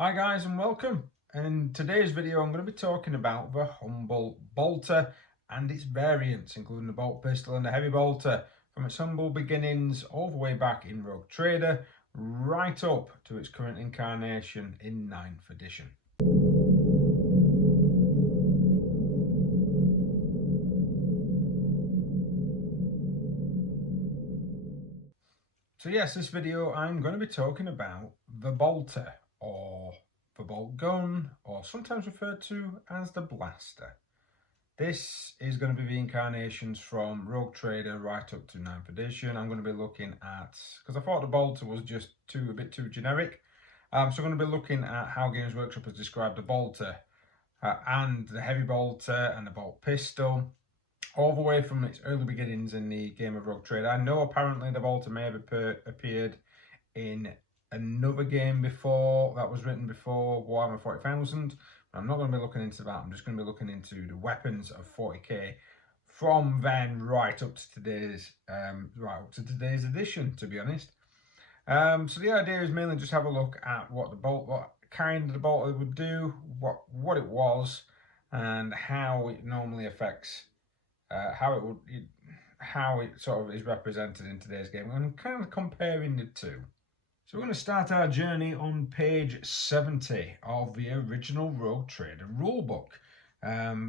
Hi guys and welcome. In today's video I'm going to be talking about the humble bolter and its variants, including the bolt pistol and the heavy bolter, from its humble beginnings all the way back in Rogue Trader right up to its current incarnation in 9th edition. So yes, this video I'm going to be talking about the bolter, or the bolt gun, or sometimes referred to as the blaster. This is going to be the incarnations from Rogue Trader right up to 9th edition. I'm going to be looking at, because I thought the bolter was just a bit too generic. So I'm going to be looking at how Games Workshop has described the bolter and the heavy bolter and the bolt pistol, all the way from its early beginnings in the game of Rogue Trader. I know apparently the bolter may have appeared in another game before, that was written before Warhammer 40,000. I'm not going to be looking into that. I'm just going to be looking into the weapons of 40k from then right up to today's edition, to be honest. So the idea is mainly just have a look at what kind of the bolter would do, what it was, and how it normally affects, how it sort of is represented in today's game, and kind of comparing the two. So we're going to start our journey on page 70 of the original Rogue Trader rulebook.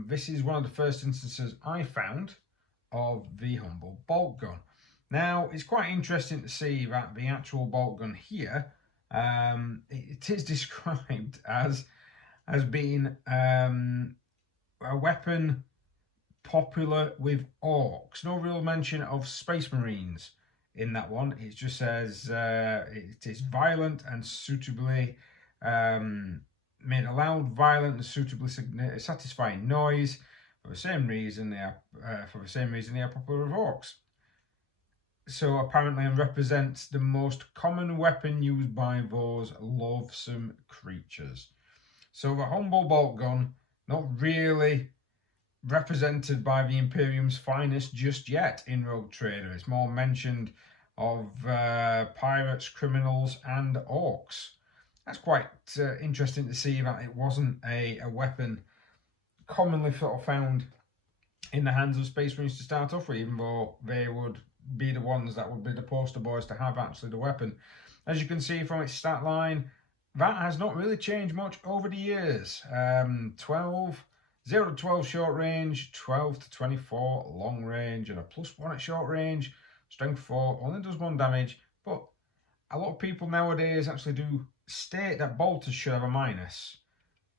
This is one of the first instances I found of the humble bolt gun. Now, it's quite interesting to see that the actual bolt gun here, it is described as being a weapon popular with orcs. No real mention of space marines in that one. It just says it is violent and suitably made a loud, violent and suitably satisfying noise. For the same reason they are popular with orcs. So apparently it represents the most common weapon used by those loathsome creatures. So the humble bolt gun, not really represented by the Imperium's finest just yet in Rogue Trader. It's more mentioned of pirates, criminals and orcs. That's quite interesting to see that it wasn't a weapon commonly sort of found in the hands of Space Marines to start off with, even though they would be the ones that would be the poster boys to have actually the weapon. As you can see from its stat line, that has not really changed much over the years. 0 to 12 short range, 12 to 24 long range, and a +1 at short range. Strength 4 only does 1 damage, but a lot of people nowadays actually do state that bolters should have a minus.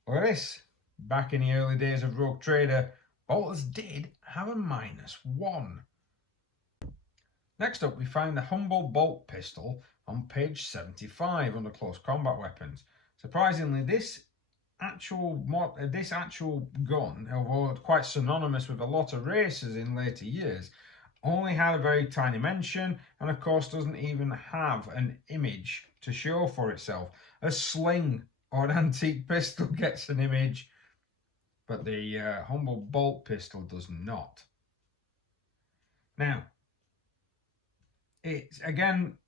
Look at this. Back in the early days of Rogue Trader, bolters did have a -1. Next up, we find the humble bolt pistol on page 75 under close combat weapons. Surprisingly, this actual gun, although quite synonymous with a lot of races in later years, only had a very tiny mention, and of course doesn't even have an image to show for itself. A sling or an antique pistol gets an image, but the humble bolt pistol does not. Now, it's again,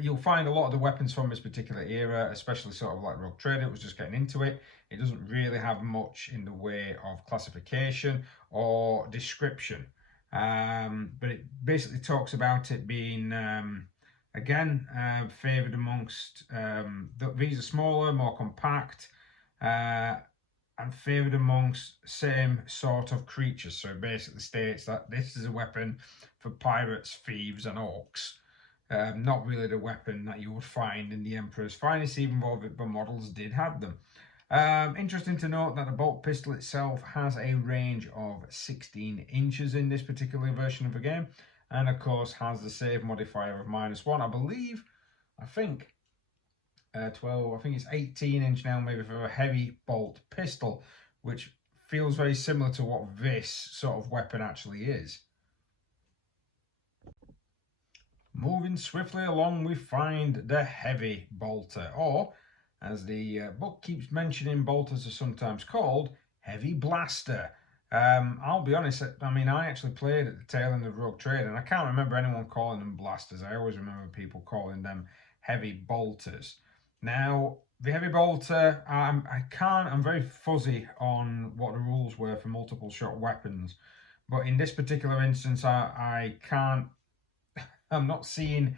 you'll find a lot of the weapons from this particular era, especially sort of like Rogue Trader, it was just getting into it. It doesn't really have much in the way of classification or description. But it basically talks about it being, favoured amongst, these are smaller, more compact, and favoured amongst same sort of creatures. So it basically states that this is a weapon for pirates, thieves and orcs. Not really the weapon that you would find in the Emperor's Finest, even though the models did have them. Interesting to note that the bolt pistol itself has a range of 16 inches in this particular version of the game, and of course has the save modifier of -1. I think 12, I think it's 18-inch now maybe for a heavy bolt pistol, which feels very similar to what this sort of weapon actually is. Moving swiftly along, we find the heavy bolter, or as the book keeps mentioning, bolters are sometimes called heavy blaster. I'll be honest, I mean, I actually played at the tail end of Rogue Trader, and I can't remember anyone calling them blasters. I always remember people calling them heavy bolters. Now, The heavy bolter, I'm very fuzzy on what the rules were for multiple shot weapons, but in this particular instance, I can't, I'm not seeing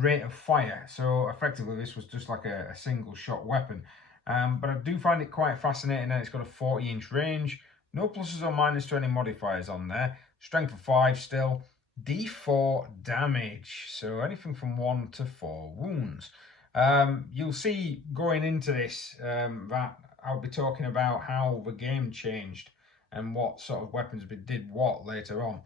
rate of fire, so effectively this was just like a single shot weapon. But I do find it quite fascinating that it's got a 40-inch range, no pluses or minuses to any modifiers on there, strength of 5 still, D4 damage, so anything from 1 to 4 wounds. You'll see going into this that I'll be talking about how the game changed and what sort of weapons did what later on,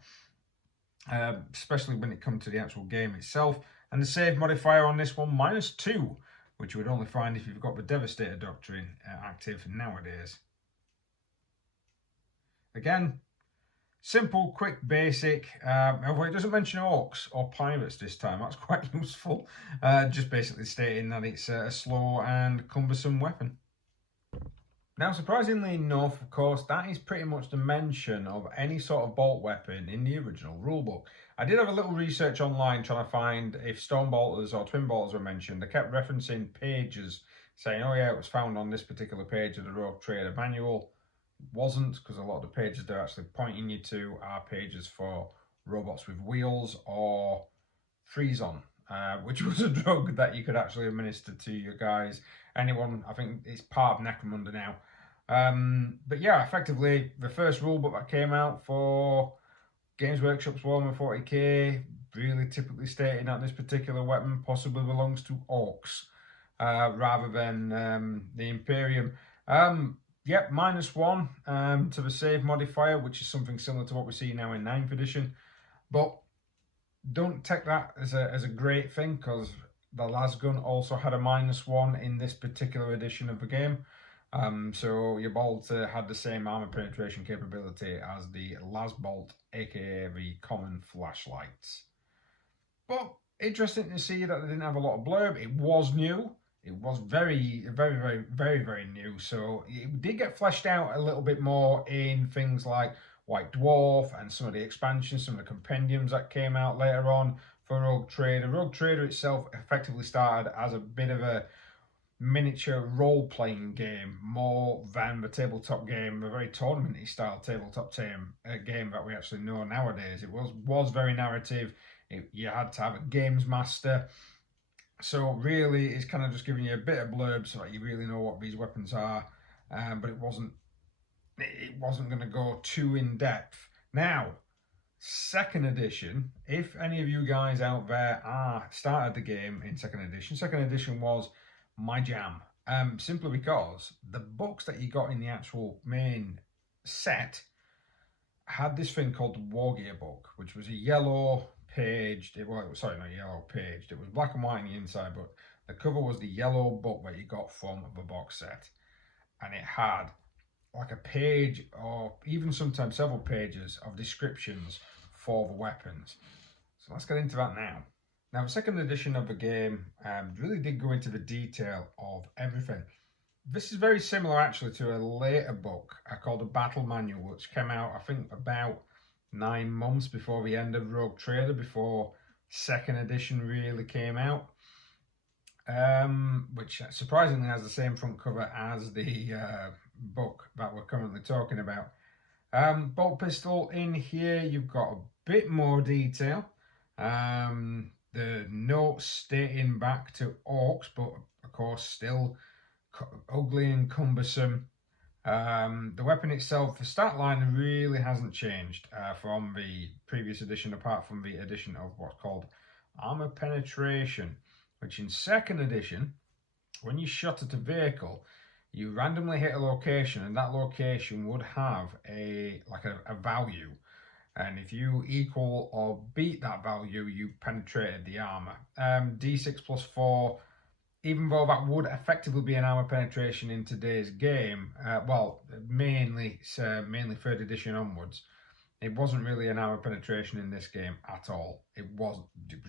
especially when it comes to the actual game itself. And the save modifier on this one, -2, which you would only find if you've got the Devastator Doctrine active nowadays. Again, simple, quick, basic. However, it doesn't mention orcs or pirates this time. That's quite useful. Just basically stating that it's a slow and cumbersome weapon. Now, surprisingly enough, of course, that is pretty much the mention of any sort of bolt weapon in the original rulebook. I did have a little research online trying to find if stone bolters or twin bolters were mentioned. I kept referencing pages saying, oh yeah, it was found on this particular page of the Rogue Trader manual. It wasn't, because a lot of the pages they're actually pointing you to are pages for robots with wheels or freeze-on, which was a drug that you could actually administer to your guys. Anyone, I think it's part of Necromunda now. But yeah, effectively, the first rulebook that came out for Games Workshop's Warhammer 40k really typically stating that this particular weapon possibly belongs to orcs rather than the Imperium. Yep, -1 to the save modifier, which is something similar to what we see now in 9th edition. But don't take that as a great thing, because the lasgun also had a -1 in this particular edition of the game. So your bolt had the same armor penetration capability as the lasbolt, aka the common flashlights. But interesting to see that they didn't have a lot of blurb. It was new. It was very new. So it did get fleshed out a little bit more in things like White Dwarf and some of the expansions, some of the compendiums that came out later on for Rogue Trader. Rogue Trader itself effectively started as a bit of a miniature role-playing game more than the tabletop game, a very tournament-y style tabletop game that we actually know nowadays. It was very narrative. You had to have a games master. So really, it's kind of just giving you a bit of blurb so that you really know what these weapons are. But it wasn't going to go too in depth. Now, 2nd edition, if any of you guys out there started the game in 2nd edition was my jam. Simply because the books that you got in the actual main set had this thing called the Wargear book, which was a yellow paged, it was black and white on the inside, but the cover was the yellow book that you got from the box set, and it had like a page or even sometimes several pages of descriptions for the weapons. So let's get into that now. Now, the 2nd edition of the game really did go into the detail of everything. This is very similar actually to a later book called the Battle Manual, which came out, I think, about 9 months before the end of Rogue Trader, before 2nd edition really came out, which surprisingly has the same front cover as the book that we're currently talking about. Bolt pistol in here, you've got a bit more detail. The notes dating back to orcs, but of course still ugly and cumbersome. The weapon itself, the stat line really hasn't changed from the previous edition, apart from the addition of what's called armor penetration, which in 2nd edition, when you shot at a vehicle, you randomly hit a location, and that location would have a value. And if you equal or beat that value, you penetrated the armor. D6 plus 4, even though that would effectively be an armor penetration in today's game, mainly 3rd edition onwards, it wasn't really an armor penetration in this game at all. It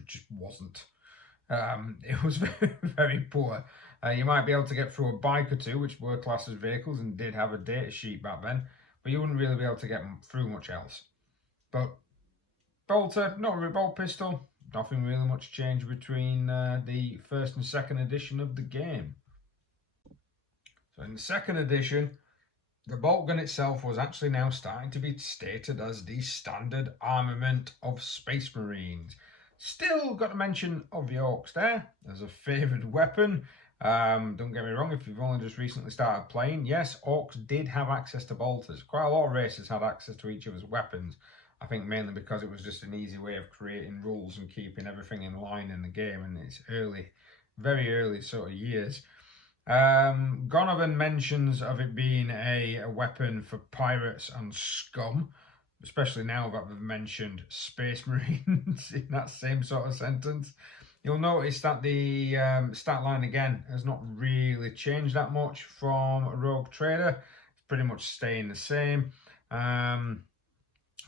just wasn't. It was very poor. You might be able to get through a bike or two, which were classed as vehicles and did have a data sheet back then, but you wouldn't really be able to get through much else. But bolter, not a bolt pistol, nothing really much changed between the 1st and 2nd edition of the game. in the second edition, the bolt gun itself was actually now starting to be stated as the standard armament of Space Marines. Still got a mention of the Orcs there as a favoured weapon. Don't get me wrong, if you've only just recently started playing, yes, Orcs did have access to bolters. Quite a lot of races had access to each other's weapons. I think mainly because it was just an easy way of creating rules and keeping everything in line in the game in its early, very early sort of years. Gonovan mentions of it being a weapon for pirates and scum, especially now that we've mentioned Space Marines in that same sort of sentence. You'll notice that the stat line again has not really changed that much from Rogue Trader. It's pretty much staying the same.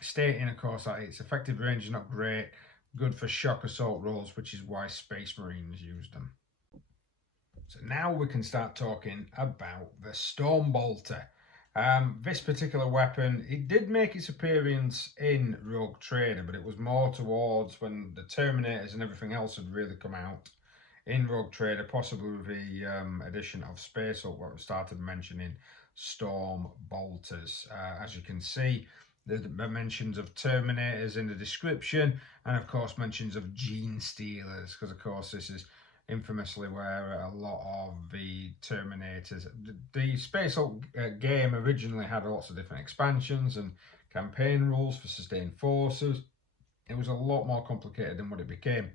Stating, of course, that its effective range is not great, good for shock assault rolls, which is why Space Marines use them. So now we can start talking about the Storm Bolter. This particular weapon, it did make its appearance in Rogue Trader, but it was more towards when the Terminators and everything else had really come out in Rogue Trader, possibly with the addition of Space Hulk, what we started mentioning Storm Bolters. As you can see, the mentions of Terminators in the description, and of course mentions of Gene Stealers, because of course this is infamously where a lot of the Terminators, the Space Hulk game originally had lots of different expansions and campaign rules for sustained forces. It was a lot more complicated than what it became.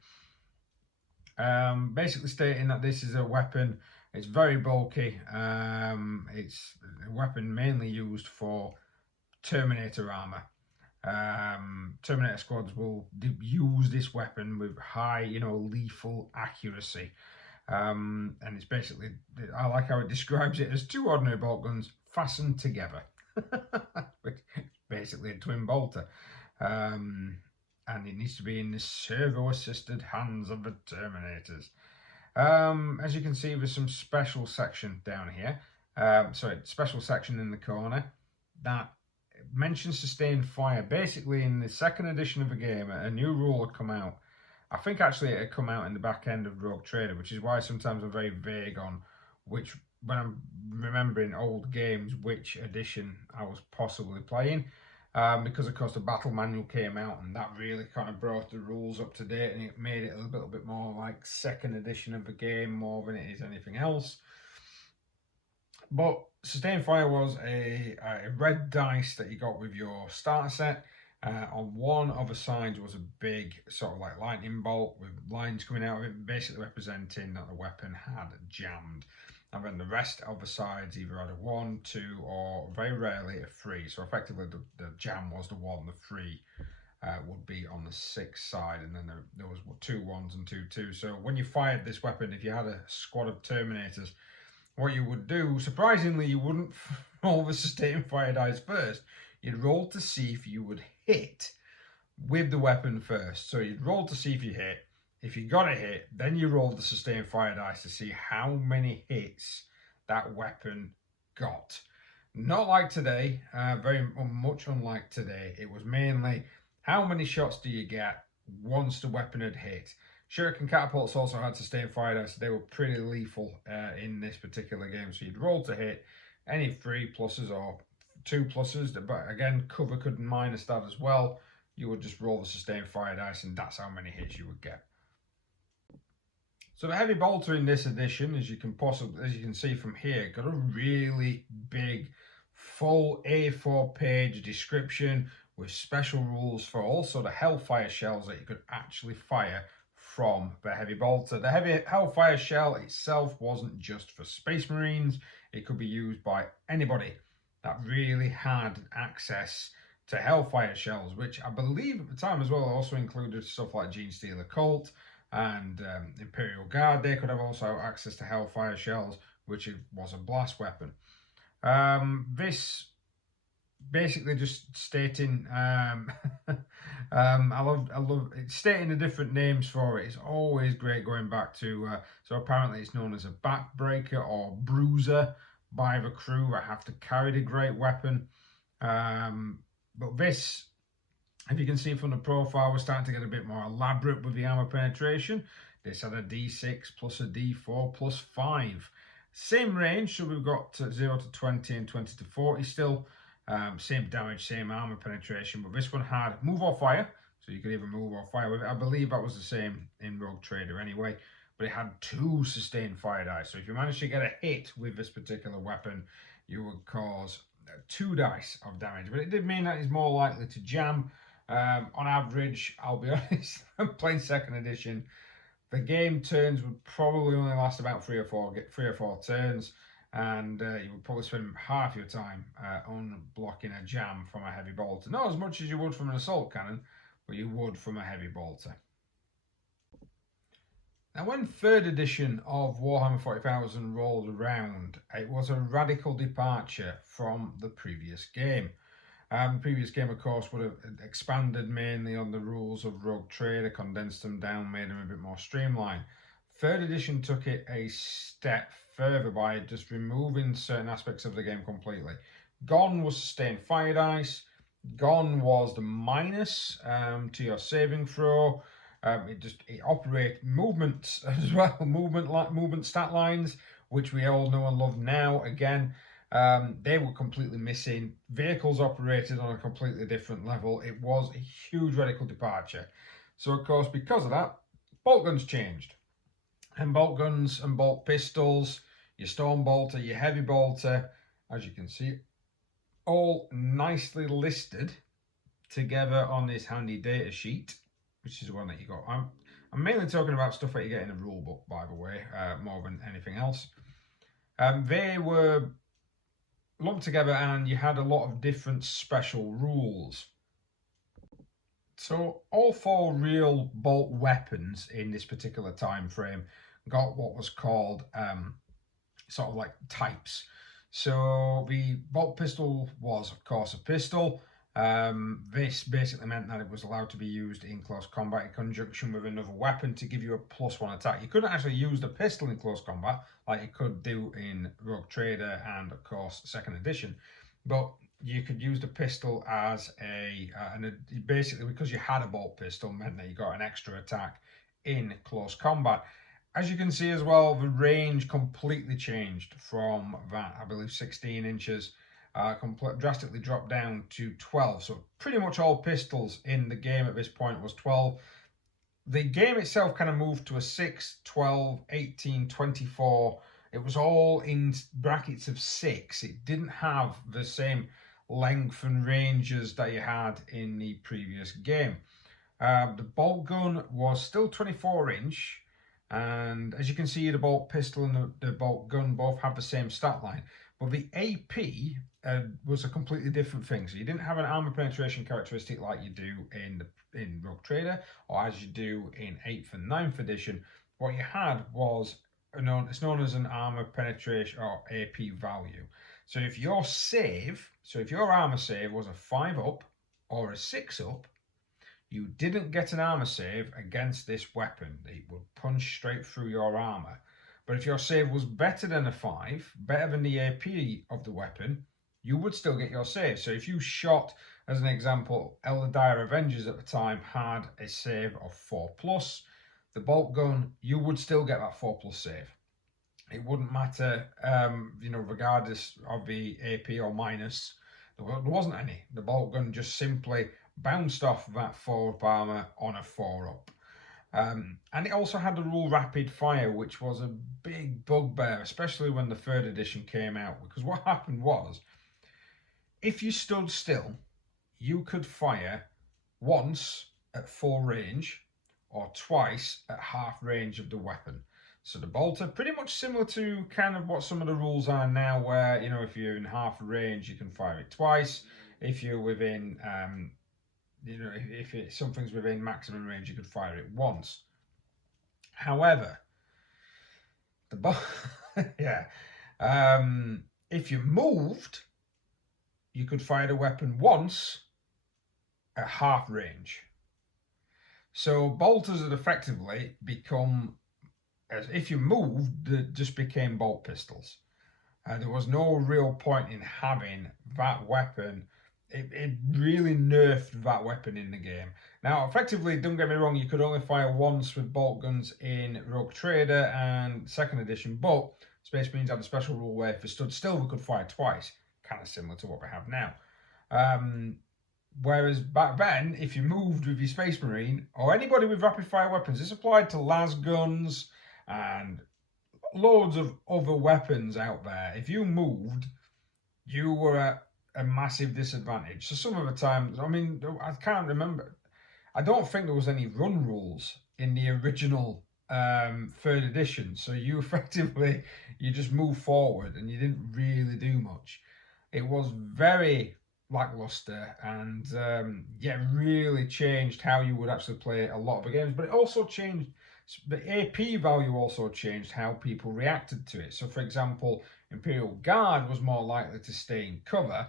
Basically stating that this is a weapon, it's very bulky, it's a weapon mainly used for Terminator armor. Terminator squads will use this weapon with high, lethal accuracy. And it's basically, I like how it describes it as two ordinary bolt guns fastened together. Which is basically a twin bolter. And it needs to be in the servo-assisted hands of the Terminators. As you can see, there's some special section down here. Special section in the corner that mentions sustained fire. Basically, in the second edition of the game, a new rule had come out. I think actually it had come out in the back end of Rogue Trader, which is why sometimes I'm very vague on which, when I'm remembering old games, which edition I was possibly playing. Because of course the battle manual came out and that really kind of brought the rules up to date, and it made it a little bit more like second edition of the game more than it is anything else. But Sustained Fire was a red dice that you got with your starter set. On one of the sides was a big sort of like lightning bolt with lines coming out of it, basically representing that the weapon had jammed. And then the rest of the sides either had a 1, 2, or very rarely a 3. So effectively the jam was the 1, the 3 would be on the 6th side, and then there was 2 1s and 2 2s. So when you fired this weapon, if you had a squad of Terminators, what you would do, surprisingly, you wouldn't roll the Sustained Fire dice first. You'd roll to see if you would hit with the weapon first. So you'd roll to see if you hit. If you got a hit, then you roll the Sustained Fire dice to see how many hits that weapon got. Not like today, very much unlike today. It was mainly how many shots do you get once the weapon had hit. Shuriken catapults also had Sustained Fire dice. They were pretty lethal in this particular game. So you'd roll to hit any 3 pluses or 2 pluses, but again, cover could minus that as well. You would just roll the Sustained Fire dice, and that's how many hits you would get. So the heavy bolter in this edition, as you can see from here, got a really big, full A4 page description with special rules for also the Hellfire shells that you could actually fire from the heavy bolter. The heavy Hellfire shell itself wasn't just for Space Marines. It could be used by anybody that really had access to Hellfire shells, which I believe at the time as well also included stuff like Gene Stealer Cult and Imperial Guard. They could have also access to Hellfire shells, which was a blast weapon. This basically just stating, I love it, stating the different names for it. It's always great going back to, so apparently it's known as a backbreaker or bruiser by the crew that have to carry the great weapon. But this, if you can see from the profile, we're starting to get a bit more elaborate with the armor penetration. This had a D6 plus a D4 plus 5. Same range, so we've got 0 to 20 and 20 to 40 still. Same damage, same armor penetration, but this one had move or fire, so you could either move or fire with it. I believe that was the same in Rogue Trader anyway, but it had 2 sustained fire dice. So if you manage to get a hit with this particular weapon, you would cause 2 dice of damage. But it did mean that it's more likely to jam. On average, I'll be honest, I'm playing 2nd edition. The game turns would probably only last about 3 or 4 turns, and you would probably spend half your time unblocking a jam from a heavy bolter. Not as much as you would from an assault cannon, but you would from a heavy bolter. Now, when 3rd edition of Warhammer 40,000 rolled around, it was a radical departure from the previous game. The previous game, of course, would have expanded mainly on the rules of Rogue Trader, condensed them down, made them a bit more streamlined. 3rd edition took it a step further by just removing certain aspects of the game completely. Gone was sustained fire dice. Gone was the minus to your saving throw. It operates movements as well, movement stat lines, which we all know and love now. Again, they were completely missing. Vehicles operated on a completely different level. It was a huge radical departure. So, of course, because of that, bolt guns changed. And bolt guns and bolt pistols, your storm bolter, your heavy bolter, as you can see, all nicely listed together on this handy data sheet, which is the one that you got. I'm mainly talking about stuff that you get in a rule book, by the way, more than anything else. They were lumped together, and you had a lot of different special rules. So all 4 real bolt weapons in this particular time frame got what was called sort of like types. So the bolt pistol was, of course, a pistol. This basically meant that it was allowed to be used in close combat in conjunction with another weapon to give you a +1 attack. You couldn't actually use the pistol in close combat like you could do in Rogue Trader and, of course, 2nd edition, but you could use the pistol as basically, because you had a bolt pistol, meant that you got an extra attack in close combat. As you can see as well, the range completely changed from that, I believe, 16 inches. Drastically dropped down to 12. So pretty much all pistols in the game at this point was 12. The game itself kind of moved to a 6, 12, 18, 24. It was all in brackets of 6. It didn't have the same length and ranges that you had in the previous game. The bolt gun was still 24-inch. And as you can see, the bolt pistol and the bolt gun both have the same stat line. But the AP was a completely different thing. So you didn't have an armor penetration characteristic like you do in Rogue Trader, or as you do in 8th and 9th edition. What you had was it's known as an armor penetration or AP value. So if your armor save was a 5 up or a 6 up, you didn't get an armor save against this weapon. It would punch straight through your armor. But if your save was better than a 5, better than the AP of the weapon, you would still get your save. So if you shot, as an example, Elder Dire Avengers at the time had a save of 4+, the bolt gun, you would still get that 4+ save. It wouldn't matter, regardless of the AP or minus. There wasn't any. The bolt gun just simply bounced off that 4-up armor on a 4-up. And it also had the rule rapid fire, which was a big bugbear, especially when the 3rd edition came out. Because what happened was, if you stood still, you could fire once at full range or twice at half range of the weapon. So the bolter, pretty much similar to kind of what some of the rules are now, where, if you're in half range, you can fire it twice. If you're within, if something's within maximum range, you could fire it once. However, if you moved, you could fire the weapon once at half range. So bolters had effectively become, as if you moved, they just became bolt pistols. There was no real point in having that weapon. It really nerfed that weapon in the game. Now, effectively, don't get me wrong, you could only fire once with bolt guns in Rogue Trader and 2nd edition, but Space Marines had a special rule where if they stood still, we could fire twice, kind of similar to what we have now. Whereas back then, if you moved with your Space Marine, or anybody with rapid fire weapons, this applied to las guns and loads of other weapons out there. If you moved, you were at a massive disadvantage. So some of the times, I mean, I can't remember. I don't think there was any run rules in the original 3rd edition. So you effectively, you just moved forward and you didn't really do much. It was very lackluster and really changed how you would actually play a lot of the games. But it also changed, the AP value also changed how people reacted to it. So for example, Imperial Guard was more likely to stay in cover,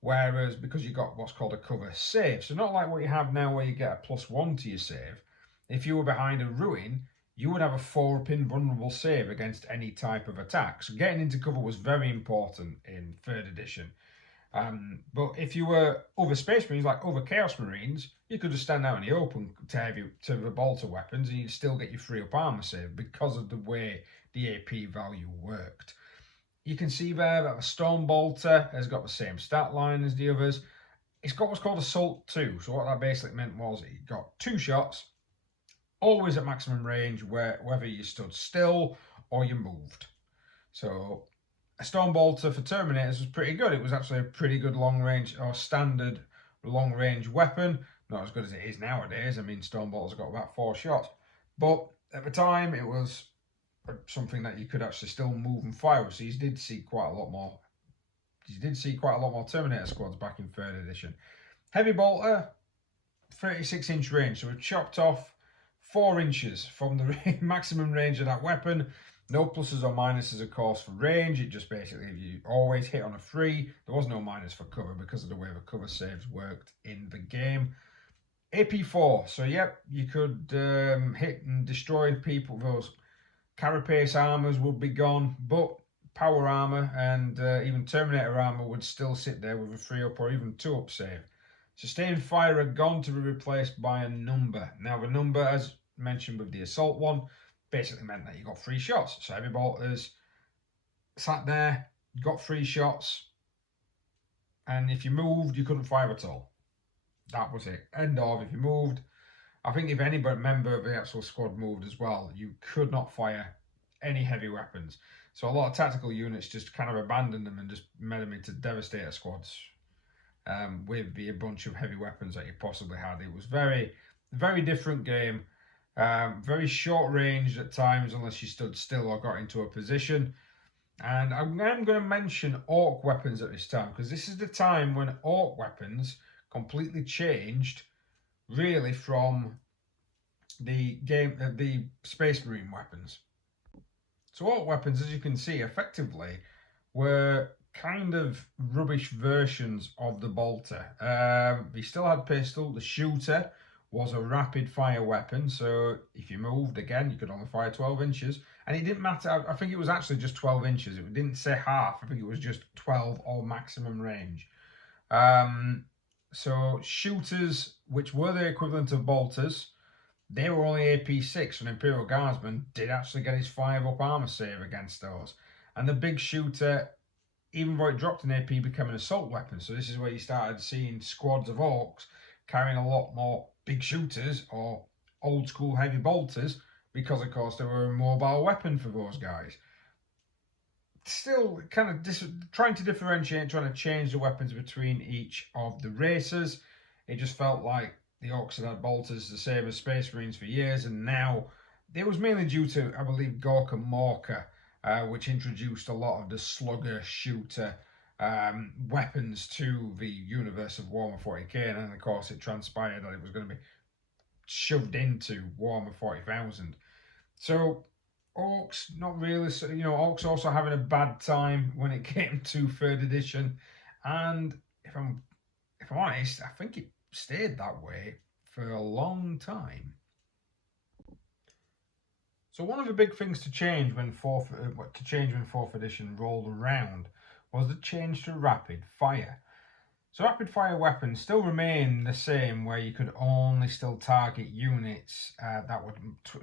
whereas because you got what's called a cover save, so not like what you have now where you get a +1 to your save. If you were behind a ruin, you would have a 4-pin vulnerable save against any type of attack. So getting into cover was very important in 3rd edition. But if you were other Space Marines, like other Chaos Marines, you could just stand out in the open to the bolter weapons and you'd still get your 3-up armor save because of the way the AP value worked. You can see there that the Storm Bolter has got the same stat line as the others. It's got what's called Assault 2. So what that basically meant was it got 2 shots, always at maximum range, whether you stood still or you moved. So a Storm Bolter for Terminators was pretty good. It was actually a pretty good long range or standard long range weapon. Not as good as it is nowadays. I mean, Storm Bolters got about 4 shots. But at the time, it was something that you could actually still move and fire with. So you did see quite a lot more. You did see quite a lot more Terminator squads back in 3rd edition. Heavy Bolter, 36-inch range. So we've chopped off 4 inches from the maximum range of that weapon. No pluses or minuses, of course, for range. It just basically, you always hit on a 3. There was no minus for cover because of the way the cover saves worked in the game. AP4. So, yep, you could hit and destroy people. Those carapace armors would be gone, but power armor and even Terminator armor would still sit there with a 3-up or even 2-up save. Sustained fire are gone to be replaced by a number. Now, the number, as mentioned with the assault one, basically meant that you got 3 shots. So heavy bolters sat there, got 3 shots, and if you moved, you couldn't fire at all. That was it. End of. If you moved, I think if any member of the actual squad moved as well, you could not fire any heavy weapons. So a lot of tactical units just kind of abandoned them and just made them into Devastator squads with a bunch of heavy weapons that you possibly had. It was very, very different game. Very short range at times unless you stood still or got into a position. And I'm going to mention Orc Weapons at this time because this is the time when Orc Weapons completely changed really from the Space Marine weapons. So Orc Weapons, as you can see, effectively were kind of rubbish versions of the bolter. They still had pistol. The shooter was a rapid fire weapon, so if you moved again, you could only fire 12 inches, and it didn't matter. I think it was actually just 12 inches. It didn't say half. I think it was just 12 or maximum range. So shooters, which were the equivalent of bolters, they were only AP6, and Imperial Guardsman did actually get his 5-up armor save against those. And the big shooter, even though it dropped an AP, became an assault weapon. So this is where you started seeing squads of orcs carrying a lot more big shooters or old school heavy bolters, because of course they were a mobile weapon for those guys. Still kind of trying to differentiate, trying to change the weapons between each of the races. It just felt like the Orcs had bolters the same as Space Marines for years, and now it was mainly due to, I believe, Gorka Morka, which introduced a lot of the slugger shooter weapons to the universe of Warhammer 40k, and then of course it transpired that it was going to be shoved into Warhammer 40,000. So Orcs, not really. So, Orcs also having a bad time when it came to 3rd edition, and if I'm honest, I think it stayed that way for a long time. So one of the big things to change when 4th edition rolled around was the change to rapid fire. So rapid fire weapons still remain the same, where you could only still target units that would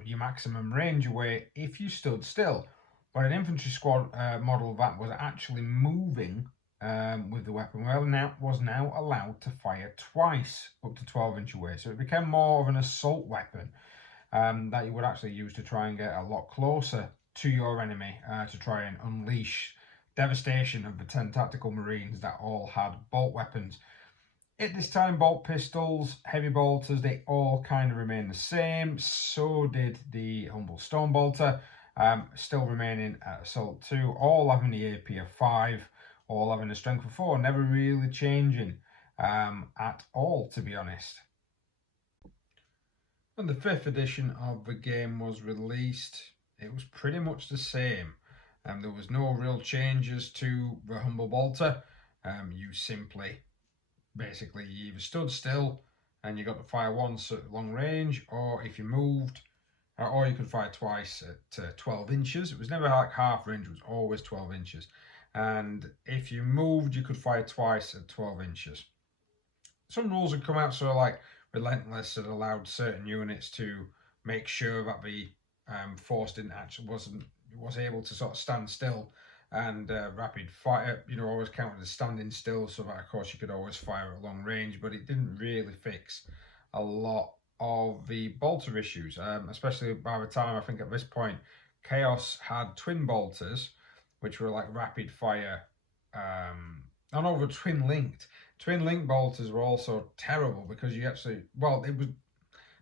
your maximum range away if you stood still. but an infantry squad model that was actually moving with the weapon was now allowed to fire twice up to 12 inch away. So it became more of an assault weapon that you would actually use to try and get a lot closer to your enemy to try and unleash devastation of the 10 tactical marines that all had bolt weapons. At this time, bolt pistols, heavy bolters, they all kind of remain the same. So did the humble stone bolter, still remaining at assault 2, all having the AP of 5, all having a strength of 4, never really changing at all, to be honest. When the 5th edition of the game was released, it was pretty much the same. There was no real changes to the humble bolter. You simply, basically, you either stood still and you got to fire once at long range, or if you moved, or you could fire twice at 12 inches. It was never like half range, it was always 12 inches. And if you moved, you could fire twice at 12 inches. Some rules had come out, so like Relentless had allowed certain units to make sure that the force didn't actually was able to sort of stand still, and rapid fire, always counted as standing still, so that of course you could always fire at long range, but it didn't really fix a lot of the bolter issues, especially by the time, I think at this point, Chaos had twin bolters, which were like rapid fire, and over twin linked. Twin link bolters were also terrible because you actually, they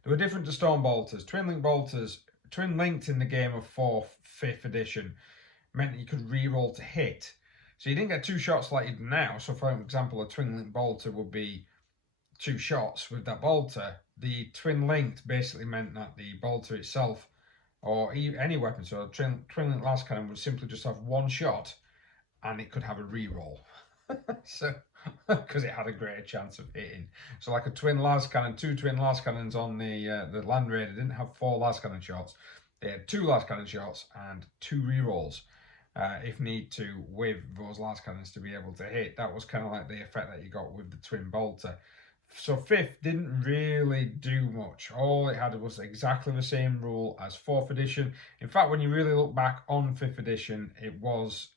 were different to stone bolters. Twin link bolters, twin linked in the game of 5th edition, meant that you could re-roll to hit. So you didn't get 2 shots like you do now. So for example, a twin link bolter would be 2 shots with that bolter. The twin linked basically meant that the bolter itself, or any weapon, so a twin link las cannon would simply just have 1 shot and it could have a re-roll. So, because it had a greater chance of hitting. So like a twin las cannon, 2 twin las cannons on the Land Raider didn't have 4 las cannon shots. They had 2 las cannon shots and 2 re-rolls, if need to, with those las cannons to be able to hit. That was kind of like the effect that you got with the twin bolter. So 5th didn't really do much. All it had was exactly the same rule as 4th edition. In fact, when you really look back on 5th edition, it was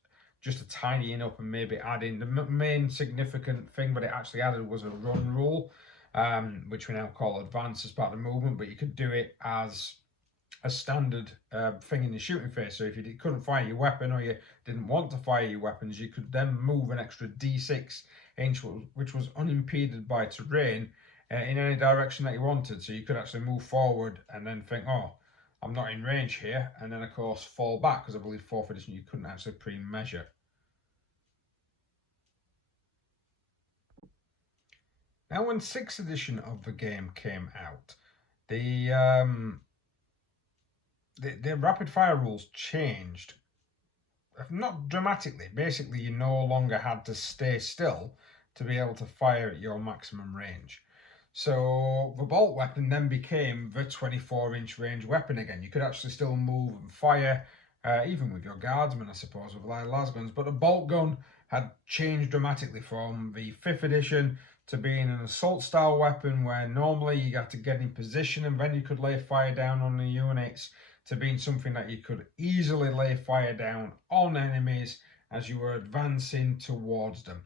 just a tidying up and maybe adding. The main significant thing that it actually added was a run rule, which we now call advance as part of the movement, but you could do it as a standard thing in the shooting phase. So if you couldn't fire your weapon, or you didn't want to fire your weapons, you could then move an extra d6 inch, which was unimpeded by terrain, in any direction that you wanted. So you could actually move forward and then think, oh, I'm not in range here, and then of course fall back, because I believe 4th edition you couldn't actually pre-measure. Now when 6th edition of the game came out, the rapid fire rules changed. Not dramatically. Basically, you no longer had to stay still to be able to fire at your maximum range. So the bolt weapon then became the 24-inch range weapon again. You could actually still move and fire, even with your guardsmen, I suppose, with las guns. But the bolt gun had changed dramatically from the 5th edition to being an assault style weapon, where normally you had to get in position and then you could lay fire down on the units, to being something that you could easily lay fire down on enemies as you were advancing towards them.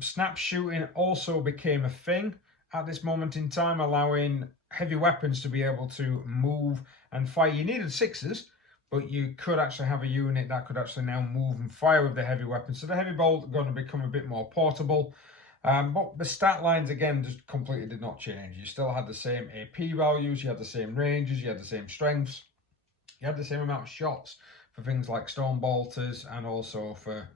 Snap shooting also became a thing at this moment in time, allowing heavy weapons to be able to move and fire. You needed 6s, but you could actually have a unit that could actually now move and fire with the heavy weapons. So the heavy bolt are going to become a bit more portable. But the stat lines, again, just completely did not change. You still had the same AP values, you had the same ranges, you had the same strengths, you had the same amount of shots for things like stone bolters, and also for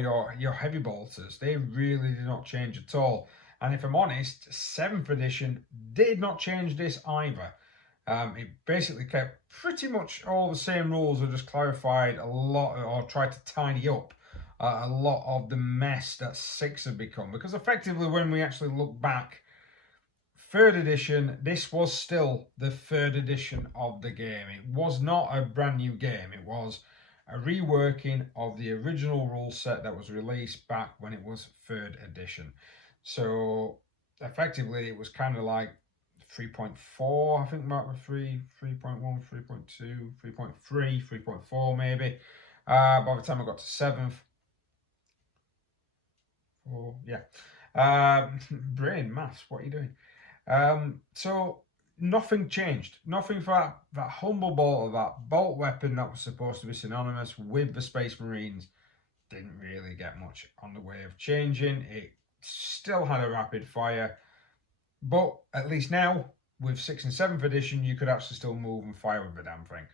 your heavy bolters. They really did not change at all. And if I'm honest, 7th edition did not change this either. It basically kept pretty much all the same rules, or just clarified a lot, or tried to tidy up a lot of the mess that 6 had become. Because effectively, when we actually look back, 3rd edition, this was still the 3rd edition of the game. It was not a brand new game. It was a reworking of the original rule set that was released back when it was 3rd edition. So effectively, it was kind of like 3.4, I think Mark was 3.1, 3.2, 3.3, 3.4 maybe. By the time I got to 7th, brain maths, what are you doing? So nothing changed. Nothing for that humble bolt, that bolt weapon that was supposed to be synonymous with the Space Marines. Didn't really get much on the way of changing. It still had a rapid fire, but at least now with 6th and 7th edition, you could actually still move and fire with the damn thing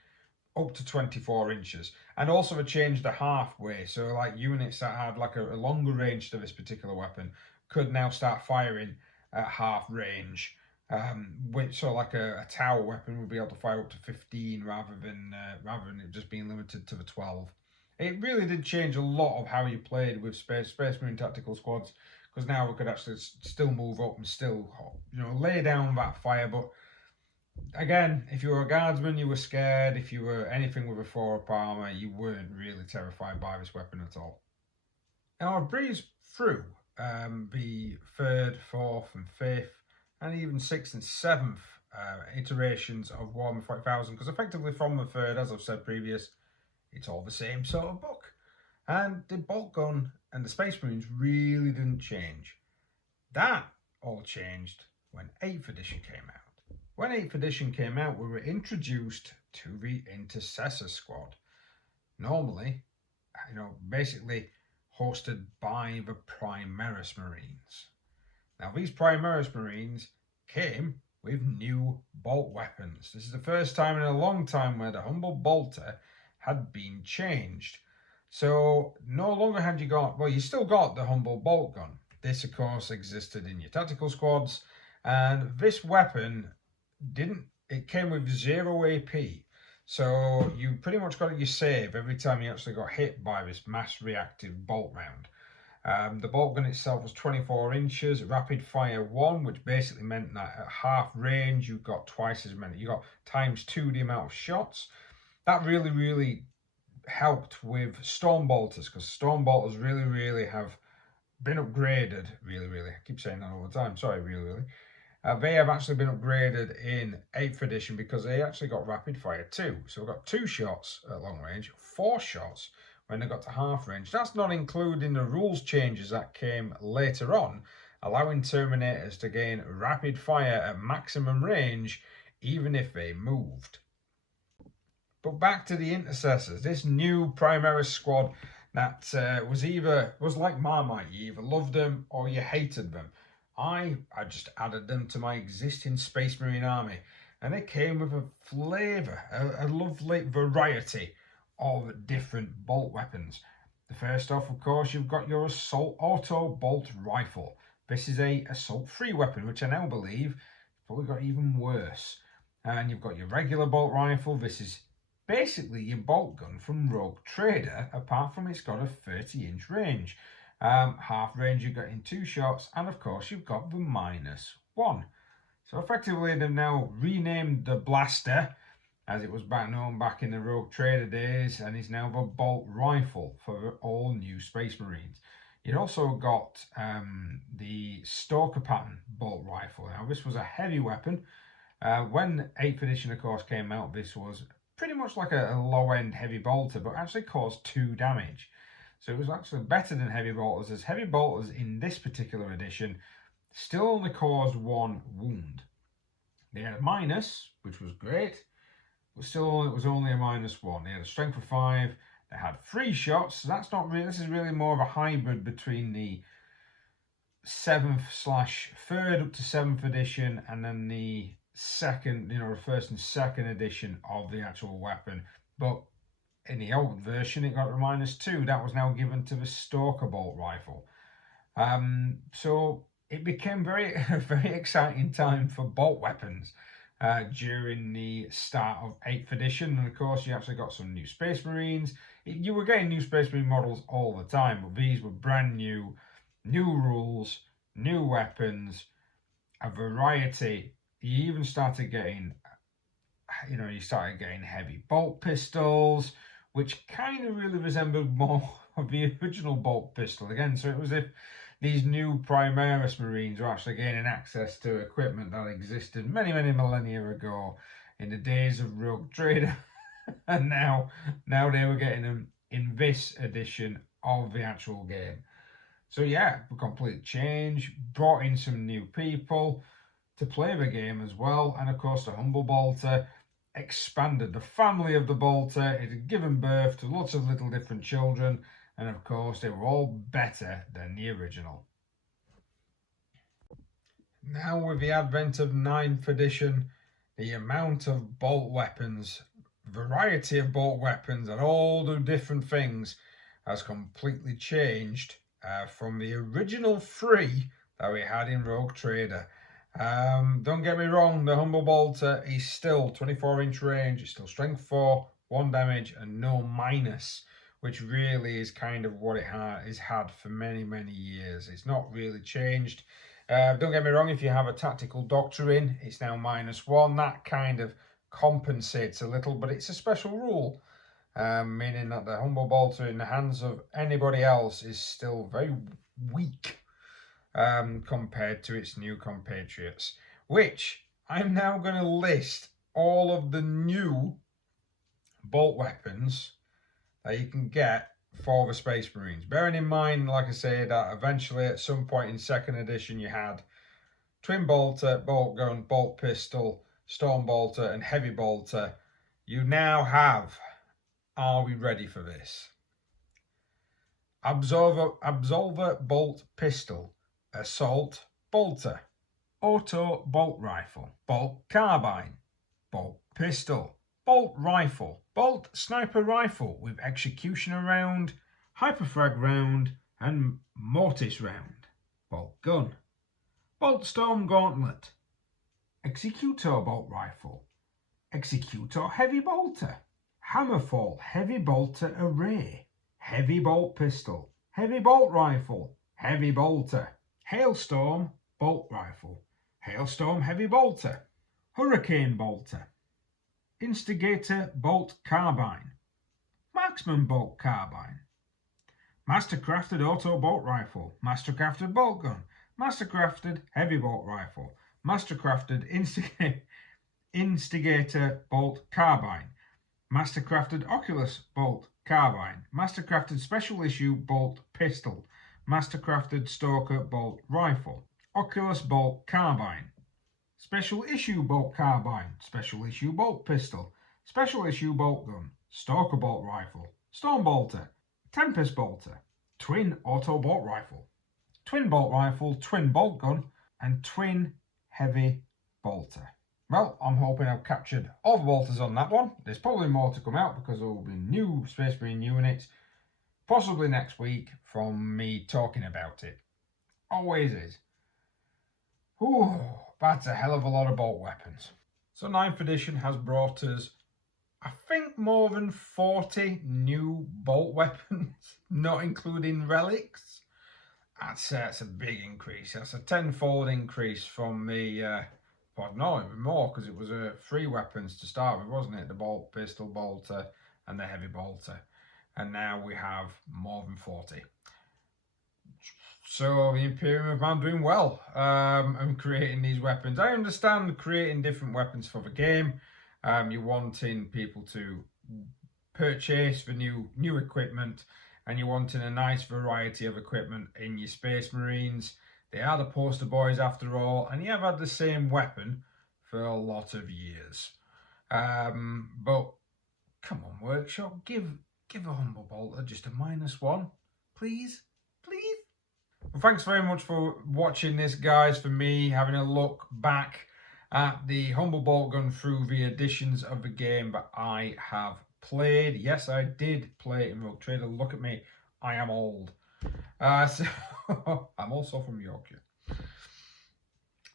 up to 24 inches. And also they changed the halfway, so like units that had like a longer range to this particular weapon could now start firing at half range, which so like a tower weapon would be able to fire up to 15 rather than it just being limited to the 12. It really did change a lot of how you played with Space Marine tactical squads, because now we could actually still move up and still, you know, lay down that fire. But again, if you were a guardsman, you were scared. If you were anything with a 4-up armor, you weren't really terrified by this weapon at all. Now I've breezed through the 3rd, 4th and 5th and even 6th and 7th iterations of Warhammer 40,000, because effectively from the 3rd, as I've said previous, it's all the same sort of book. And the bolt gun and the Space Marines really didn't change. That all changed when 8th edition came out. When 8th edition came out, we were introduced to the Intercessor Squad. Normally, you know, basically hosted by the Primaris Marines. Now, these Primaris Marines came with new bolt weapons. This is the first time in a long time where the humble bolter had been changed. So no longer had you got, well, you still got the humble bolt gun. This, of course, existed in your tactical squads, and this weapon it came with 0 AP. So you pretty much got your save every time you actually got hit by this mass reactive bolt round. The bolt gun itself was 24 inches, rapid fire 1, which basically meant that at half range you got twice as many. You got ×2 the amount of shots. That really helped with storm bolters, because storm bolters really have been upgraded. I keep saying that all the time. Sorry, really. They have actually been upgraded in 8th edition because they actually got rapid fire 2. So we've got 2 shots at long range, 4 shots when they got to half range. That's not including the rules changes that came later on, allowing Terminators to gain rapid fire at maximum range even if they moved. But back to the Intercessors, this new Primaris squad that was like Marmite. You either loved them or you hated them. I just added them to my existing Space Marine army, and they came with a flavour, a lovely variety of different bolt weapons. The first off, of course, you've got your Assault Auto Bolt Rifle. This is a Assault 3 weapon, which I now believe probably got even worse. And you've got your regular bolt rifle. This is basically your bolt gun from Rogue Trader, apart from it's got a 30-inch range. Half range you've got in 2 shots, and of course you've got the -1. So effectively they've now renamed the blaster, as it was known back in the Rogue Trader days, and is now the bolt rifle for all new Space Marines. You've also got the Stalker pattern bolt rifle. Now this was a heavy weapon. When 8th edition of course came out, this was pretty much like a low-end heavy bolter, but actually caused 2 damage. So it was actually better than heavy bolters, as heavy bolters in this particular edition still only caused 1 wound. They had a minus, which was great, but still it was only a -1. They had a strength of 5, they had 3 shots, so that's not really, this is really more of a hybrid between the 7th/3rd up to 7th edition, and then the second, the 1st and 2nd edition of the actual weapon. But in the old version, it got a -2. That was now given to the Stalker bolt rifle. So it became a very exciting time for bolt weapons during the start of 8th edition. And of course, you actually got some new Space Marines. You were getting new Space Marine models all the time, but these were brand new rules, new weapons, a variety. You even started getting, heavy bolt pistols, which kind of really resembled more of the original bolt pistol again. So it was if these new Primaris Marines are actually gaining access to equipment that existed many, many millennia ago in the days of Rogue Trader. And now they were getting them in this edition of the actual game. So yeah, a complete change, brought in some new people to play the game as well, and of course the Humble Bolter expanded the family of the Bolter. It had given birth to lots of little different children, and of course they were all better than the original. Now with the advent of 9th edition, the amount of bolt weapons, variety of bolt weapons that all do different things has completely changed from the original 3 that we had in Rogue Trader. Don't get me wrong, the Humble Bolter is still 24-inch range, it's still strength 4, 1 damage and no minus, which really is kind of what it has had for many, many years. It's not really changed. Don't get me wrong, if you have a tactical doctrine, it's now -1. That kind of compensates a little, but it's a special rule, meaning that the Humble Bolter in the hands of anybody else is still very weak compared to its new compatriots, which I'm now going to list all of the new bolt weapons that you can get for the Space Marines. Bearing in mind, like I say, that eventually at some point in 2nd edition you had Twin Bolter, Bolt Gun, Bolt Pistol, Storm Bolter and Heavy Bolter. You now have, are we ready for this? Absolver Bolt Pistol, Assault Bolter, Auto Bolt Rifle, Bolt Carbine, Bolt Pistol, Bolt Rifle, Bolt Sniper Rifle with Executioner Round, Hyperfrag Round and Mortis Round, Bolt Gun, Bolt Storm Gauntlet, Executor Bolt Rifle, Executor Heavy Bolter, Hammerfall Heavy Bolter Array, Heavy Bolt Pistol, Heavy Bolt Rifle, Heavy Bolter, Hailstorm Bolt Rifle, Hailstorm Heavy Bolter, Hurricane Bolter, Instigator Bolt Carbine, Marksman Bolt Carbine, Mastercrafted Auto Bolt Rifle, Mastercrafted Bolt Gun, Mastercrafted Heavy Bolt Rifle, Mastercrafted Instigator Bolt Carbine, Mastercrafted Oculus Bolt Carbine, Mastercrafted Special Issue Bolt Pistol, Mastercrafted Stalker Bolt Rifle, Oculus Bolt Carbine, Special Issue Bolt Carbine, Special Issue Bolt Pistol, Special Issue Bolt Gun, Stalker Bolt Rifle, Storm Bolter, Tempest Bolter, Twin Auto Bolt Rifle, Twin Bolt Rifle, Twin Bolt Gun and Twin Heavy Bolter. Well, I'm hoping I've captured all the bolters on that one. There's probably more to come out because there will be new Space Marine units, possibly next week, from me talking about it. Always is. Ooh, that's a hell of a lot of bolt weapons. So 9th edition has brought us, I think, more than 40 new bolt weapons, not including relics. That's a big increase. That's a 10-fold increase from the... well, no, even more, because it was 3 weapons to start with, wasn't it? The Bolt, Pistol, Bolter, and the Heavy Bolter. And now we have more than 40. So the Imperium of Man doing well and creating these weapons. I understand creating different weapons for the game. You're wanting people to purchase the new equipment, and you're wanting a nice variety of equipment in your Space Marines. They are the poster boys after all, and you have had the same weapon for a lot of years. But come on, Workshop, give a Humble Bolter just a -1, please, please. Well, thanks very much for watching this, guys. For me, having a look back at the Humble Bolt Gun through the editions of the game that I have played. Yes, I did play in Rogue Trader. Look at me, I am old. So I'm also from Yorkshire,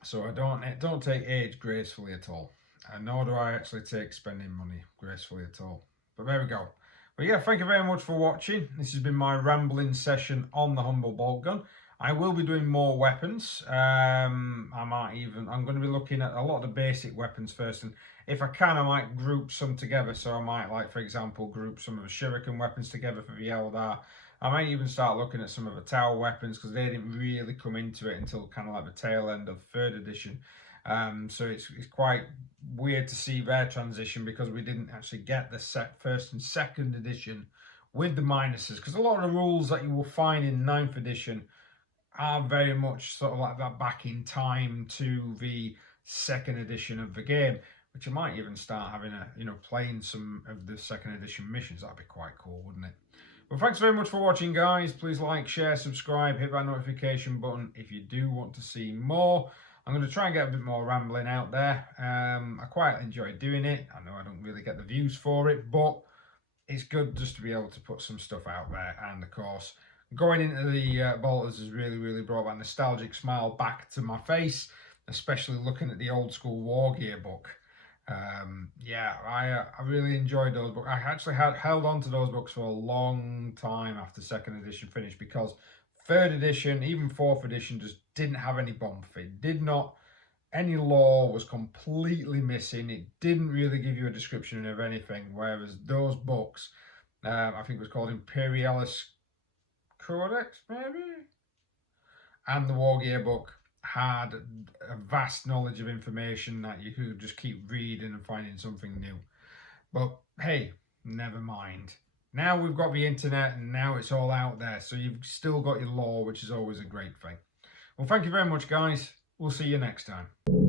so I don't take age gracefully at all, and nor do I actually take spending money gracefully at all. But there we go. But yeah, thank you very much for watching. This has been my rambling session on the Humble Bolt Gun. I will be doing more weapons. I'm going to be looking at a lot of the basic weapons first, and if I can, I might group some together. So I might, like, for example, group some of the Shuriken weapons together for the Eldar. I might even start looking at some of the tower weapons, because they didn't really come into it until kind of like the tail end of 3rd edition. So it's quite weird to see their transition, because we didn't actually get the 1st and 2nd edition with the minuses, because a lot of the rules that you will find in 9th edition are very much sort of like that back in time to the 2nd edition of the game, which I might even start having playing some of the 2nd edition missions. That'd be quite cool, wouldn't it? Well, thanks very much for watching, guys. Please like, share, subscribe, hit that notification button if you do want to see more. I'm going to try and get a bit more rambling out there. I quite enjoy doing it. I know I don't really get the views for it, but it's good just to be able to put some stuff out there. And of course, going into the bolters has really brought that nostalgic smile back to my face, especially looking at the old school War Gear book. Yeah, I really enjoyed those books. I actually held on to those books for a long time after 2nd edition finished, because 3rd edition, even 4th edition, just didn't have any bomb fit. Any lore was completely missing. It didn't really give you a description of anything, whereas those books, I think it was called Imperialis Codex, maybe? And the War Gear book had a vast knowledge of information that you could just keep reading and finding something new. But hey, never mind. Now we've got the internet, and now it's all out there, so you've still got your lore, which is always a great thing. Well, thank you very much, guys. We'll see you next time.